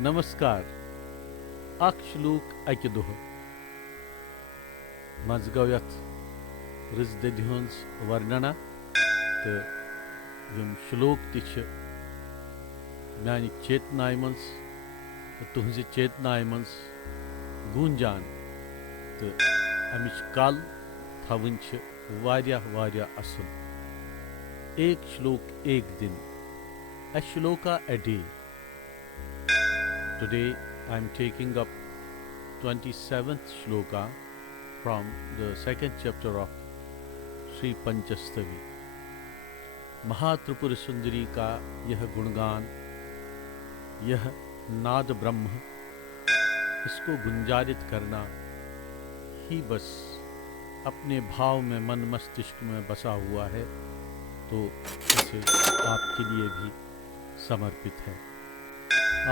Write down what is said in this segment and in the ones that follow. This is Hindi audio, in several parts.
नमस्कार श्लूक अकि दुह मज गो यथ रजदद हज वर्णना तो यम श्लोक ति मानि चेतनाय मज तुहज चेतनाय मज गूंजान तो अमिच कल थवन वारिया असल एक श्लोक एक दिन a shloka a day. Today I am taking up 27th shloka from the second chapter of Sri Panchastavi. Mahatripur सुंदरी का यह गुणगान, यह नाद ब्रह्म, इसको गुंजारित करना ही बस अपने भाव में मन मस्तिष्क में बसा हुआ है, तो इसे आपके लिए भी समर्पित है। आ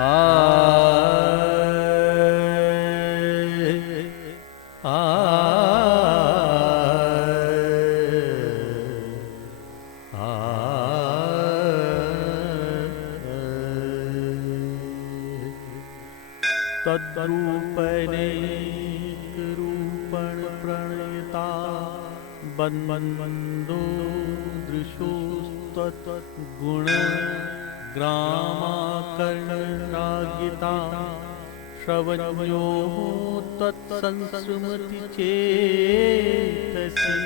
आ तद्रूपनेक रूपण प्रणयता बंदो दृशोस्तत्गुण ग्रामाकर्णरागिता श्रवण्यो तत्संस्मृति चेतसि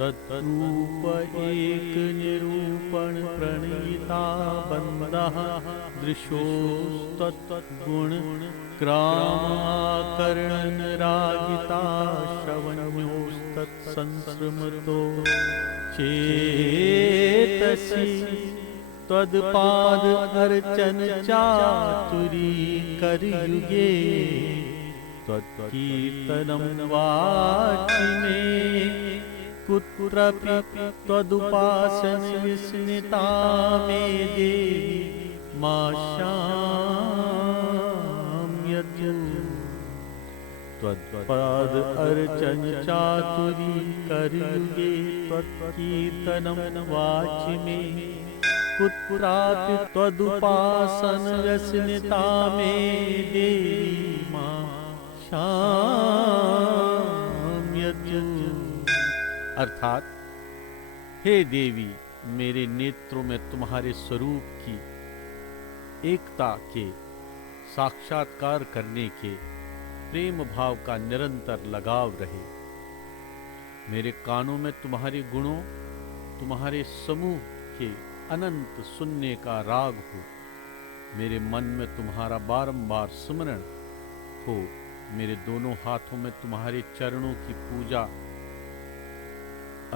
तद्रूप एक निरूपण प्रणयिता बंदः दृशोस्तत्गुण ग्रामाकर्णरागिता श्रवण्योस्तत्संस्मृतो चेतसि तदपाद अर्चन चातुरी करयुगे तत्कीर्तनम वाचि में कुत्रपि तदुपासन विस्मिता मे देवी मा शाम्यतु त्वत्पाद अर्चन चातुरी करयुगे त्वत्कीर्तनम वाचि में कुत्रापि त्वदुपासन व्यसनिता मे देवी मां शाम्यतु। अर्थात, हे देवी, मेरे नेत्रों में तुम्हारे स्वरूप की एकता के साक्षात्कार करने के प्रेम भाव का निरंतर लगाव रहे। मेरे कानों में तुम्हारे गुणों, तुम्हारे समूह के अनंत सुनने का राग हो, मेरे मन में तुम्हारा बारंबार स्मरण हो, मेरे दोनों हाथों में तुम्हारे चरणों की पूजा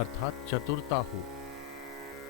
अर्थात चतुरता हो।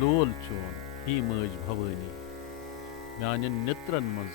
लोल चोन ही मज भवानी, म्यानन नेत्रन मज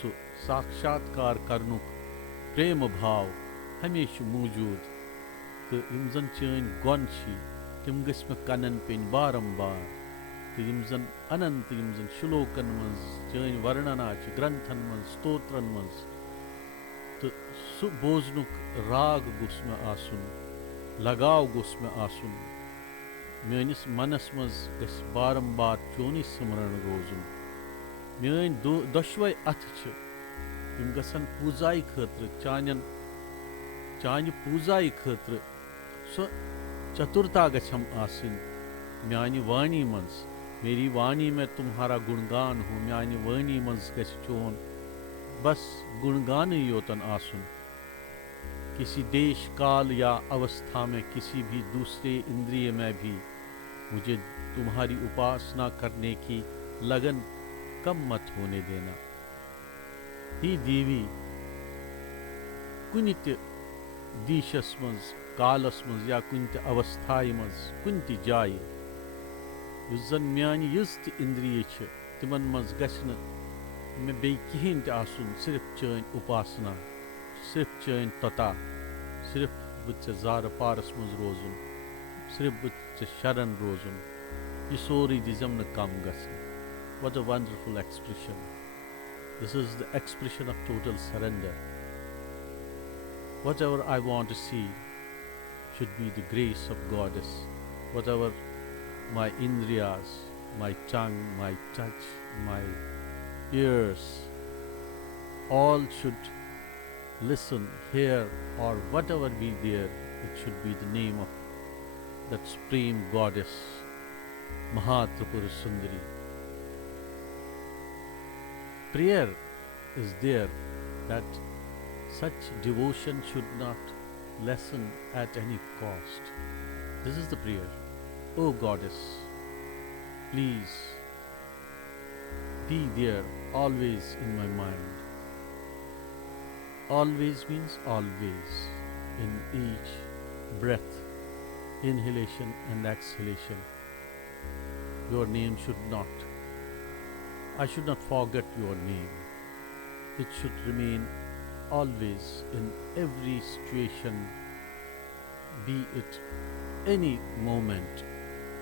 सु साक्षात्कार करनुक प्रेम भाव हमेशा मौजूद, तो यम जन चन गन तिम गस मे कनन पेन बारंबार, तो यम जन अनंत यम जन श्लोकन मज चन वर्णना ग्रंथन मज स्तोत्रन मज, तो सु बोजनुक राग गुस मे आसुन, लगाव गुस मे आसुन, मेनिस मनस मज गस बारंबार चोनी स्मरण रोजुन। मेन दशवे अथ यम गसन पूजाई खतर चान पूजाई खतर सो चतुरता गछम आसिन। म्यानि वाणी मंज, मेरी वाणी में तुम्हारा गुणगान हो, म्यानि वाणी मंज गछ चोन बस गुणगान योतन आसुन। किसी देश काल या अवस्था में किसी भी दूसरे इंद्रिय में भी मुझे तुम्हारी उपासना करने की लगन कम मत होने देना। ही देवी, कुन दीशस मज, कालस मज या कुन अवस्थाई मज, कुन जाय युस जन म्यानि यज त इंद्रिय तिमन मज गछन मे बे कहीं आसुन, सिर्फ चन उपासना, सिर्फ चन तता, सिर्फ बुत जार पारस मज रोजुन, सिर्फ बुत शरण रोजुन, यह सोरी दिजम न कम गसन। What a wonderful expression. This is the expression of total surrender. Whatever I want to see should be the grace of Goddess. Whatever my indriyas, my tongue, my touch, my ears, all should listen, hear, or whatever be there, it should be the name of that supreme goddess, Mahatripura Sundari. Prayer is there that such devotion should not lessen at any cost. This is the prayer. O Goddess, please be there always in my mind. Always means always, in each breath, inhalation and exhalation. Your name should not, I should not forget your name. It should remain always in every situation, be it any moment,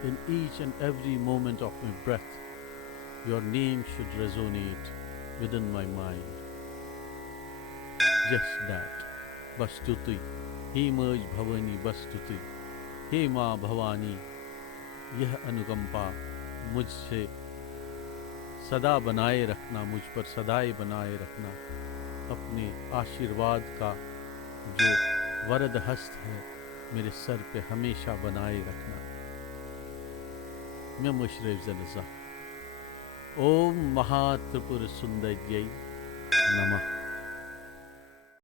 in each and every moment of my breath, your name should resonate within my mind. Just that. Bastutui. He merj bhavani bastutui. हे माँ भवानी, यह अनुकंपा मुझसे सदा बनाए रखना, मुझ पर सदाए बनाए रखना। अपने आशीर्वाद का जो वरद हस्त है मेरे सर पे हमेशा बनाए रखना। मैं मुशरफ जनजा। ओम महात्रिपुर सुंदर्यै नमः।